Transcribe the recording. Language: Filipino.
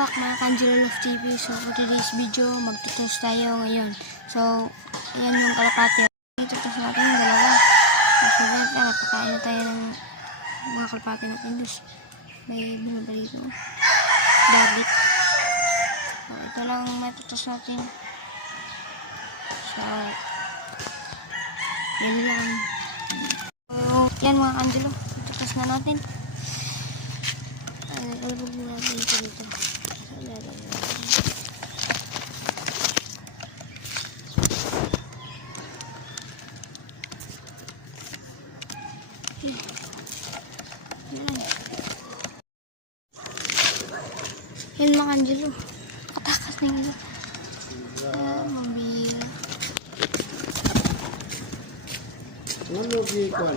back mga Kanjilo Love TV. So for today's video, magtutos tayo ngayon. So, ayan yung kalapati. Itutos natin yung dalawa. So, napakain na tayo ng mga kalapati natin. May bunga ba dito? Dalit. So, ito lang matutos natin. So, yan lang. So, yan mga Kanjilo. Itutos na natin. Ilubog na natin ito dito. So, lalagyan natin. Yan mga Kanjilo. Katakas na yun. Mabira. Ano mo, Bicol?